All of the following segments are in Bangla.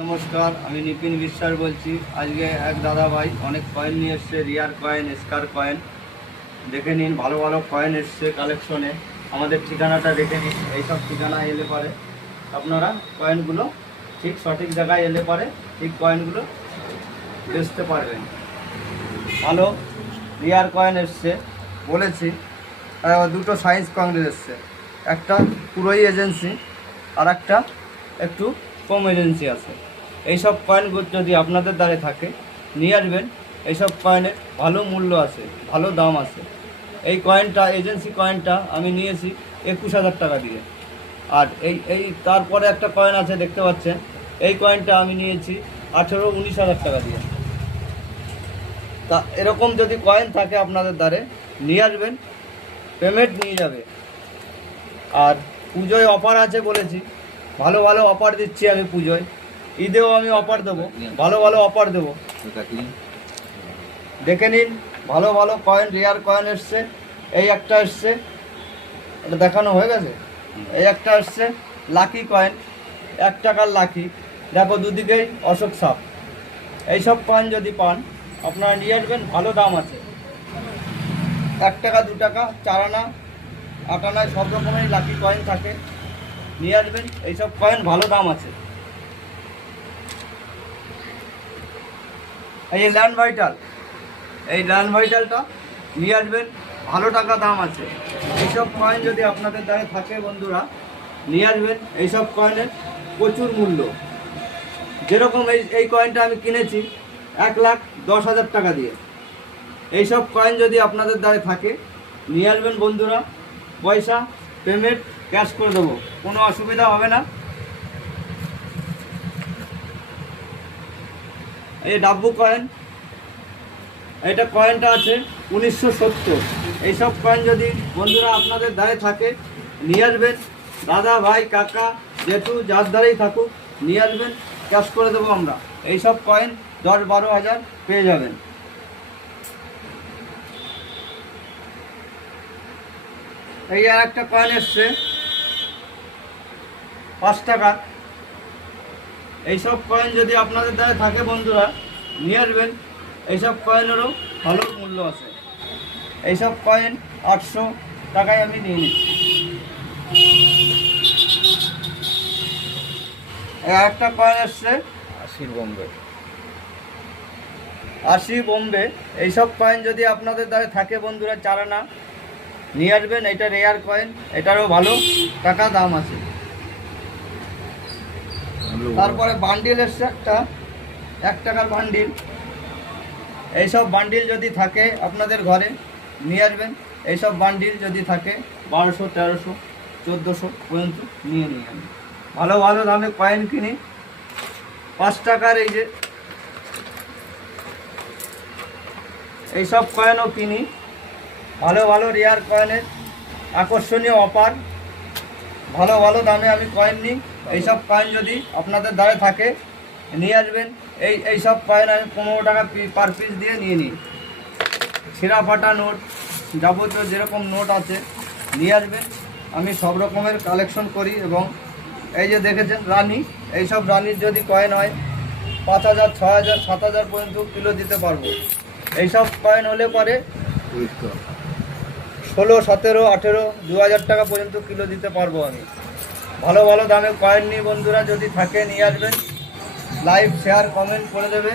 নমস্কার, আমি নিপিন বিশ্বাস বলছি। আজকে এক দাদা ভাই অনেক কয়েন নিয়ে এসছে, রিয়ার কয়েন, স্কার কয়েন। দেখে নিন, ভালো ভালো কয়েন এসছে কালেকশনে। আমাদের ঠিকানাটা দেখে নিন। এইসব ঠিকানা এলে পারে আপনারা কয়েনগুলো ঠিক সঠিক জায়গায় এলে পারে ঠিক কয়েনগুলো বেচতে পারবেন। ভালো রিয়ার কয়েন এসছে বলেছি। দুটো সায়েন্স কংগ্রেস এসছে, একটা পুরোই এজেন্সি আর একটা একটু কম এজেন্সি আছে। এইসব কয়েনগুলো যদি আপনাদের দ্বারে থাকে নিয়ে আসবেন। এইসব কয়েনের ভালো মূল্য আছে, ভালো দাম আছে। এই কয়েনটা, এজেন্সি কয়েনটা আমি নিয়েছি 21,000 টাকা দিয়ে। আর এই তারপরে একটা কয়েন আছে দেখতে পাচ্ছেন, এই কয়েনটা আমি নিয়েছি 19,000 টাকা দিয়ে। তা এরকম যদি কয়েন থাকে আপনাদের দ্বারে নিয়ে আসবেন, পেমেন্ট নিয়ে যাবে। আর পুজোয় অফার আছে বলেছি, ভালো ভালো অফার দিচ্ছি আমি পুজোয়। ঈদেও আমি অফার দেবো, ভালো ভালো অফার দেবো। দেখে নিন, ভালো ভালো কয়েন, রেয়ার কয়েন এসছে। এই একটা এসছে, এটা দেখানো হয়ে গেছে। এই একটা এসছে লাকি কয়েন, 1 টাকার লাকি। দেখো দুদিকেই অশোক সাপ। এইসব কয়েন যদি পান আপনারা নিয়ে আসবেন, ভালো দাম আছে। 1 টাকা, 2 টাকা, 4 আনা, 8 আনায় সব রকমেরই লাকি কয়েন থাকে, নিয়ে আসবেন। এইসব কয়েন ভালো দাম আছে। এই ল্যান্ড ভাইটাল, এই ল্যান্ড ভাইটালটা নিয়ে আসবেন, ভালো টাকা দাম আছে। এইসব কয়েন যদি আপনাদের দ্বারা থাকে বন্ধুরা নিয়ে আসবেন। এইসব কয়েনের প্রচুর মূল্য। যেরকম এই কয়েনটা আমি কিনেছি 1,10,000 টাকা দিয়ে। এইসব কয়েন যদি আপনাদের দ্বারা থাকে নিয়ে আসবেন বন্ধুরা। পয়সা পেমেন্ট ক্যাশ করে দেবো, কোনো অসুবিধা হবে না। এই ডাব্বু কয়েন, এটা কয়েনটা আছে 1970। এইসব কয়েন যদি বন্ধুরা আপনাদের দ্বারে থাকে নিয়ে আসবেন। দাদা, ভাই, কাকা, জেঠু যার দ্বারেই থাকুক নিয়ে আসবেন, ক্যাশ করে দেবো আমরা। এইসব কয়েন 10-12 হাজার পেয়ে যাবেন। এই আর একটা কয়েন এসছে 5 টাকা। এইসব কয়েন যদি আপনাদের দ্বারা থাকে বন্ধুরা নিয়ে আসবেন। এইসব কয়েনেরও ভালো মূল্য আছে। এইসব কয়েন 800 টাকায় আমি নিয়ে নিচ্ছি। একটা কয়েন এসছে 80 বোম্বে। এইসব কয়েন যদি আপনাদের দ্বারা থাকে বন্ধুরা 4 আনা নিয়ে আসবেন। এটা রেয়ার কয়েন, এটারও ভালো টাকা দাম আছে। তারপরে বান্ডিল এসছে একটা 1 টাকার বান্ডিল। এইসব বান্ডিল যদি থাকে আপনাদের ঘরে নিয়ে আসবেন। এইসব বান্ডিল যদি থাকে 1200, 1300, 1400 পর্যন্ত নিয়ে আমি ভালো ভালো দামে কয়েন কিনি। 5 টাকার এই যে এইসব কয়েনও কিনি। ভালো ভালো রেয়ার কয়েনের আকর্ষণীয় অফার, ভালো ভালো দামে আমি কয়েন নিই। এইসব কয়েন যদি আপনাদের দ্বারে থাকে নিয়ে আসবেন। এইসব কয়েন আমি 15 টাকা পার পিস দিয়ে নিয়ে নিই। ছেঁড়া ফাটা নোট, যাবতীয় যেরকম নোট আছে নিয়ে আসবেন। আমি সব রকমের কালেকশন করি। এবং এই যে দেখেছেন রানি, এইসব রানির যদি কয়েন হয় 5,000, 6,000, 7,000 পর্যন্ত কিলো দিতে পারবো। এইসব কয়েন হলে পরে 16, 17, 18, 2,000 টাকা পর্যন্ত কিলো দিতে পারবো আমি। ভালো ভালো দামে কয়েন নিই বন্ধুরা, যদি থাকে নিয়ে আসবেন। লাইক, শেয়ার, কমেন্ট করে দেবে।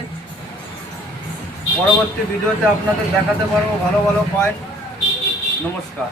পরবর্তী ভিডিওতে আপনাদের দেখাতে পারবো ভালো ভালো কয়েন। নমস্কার।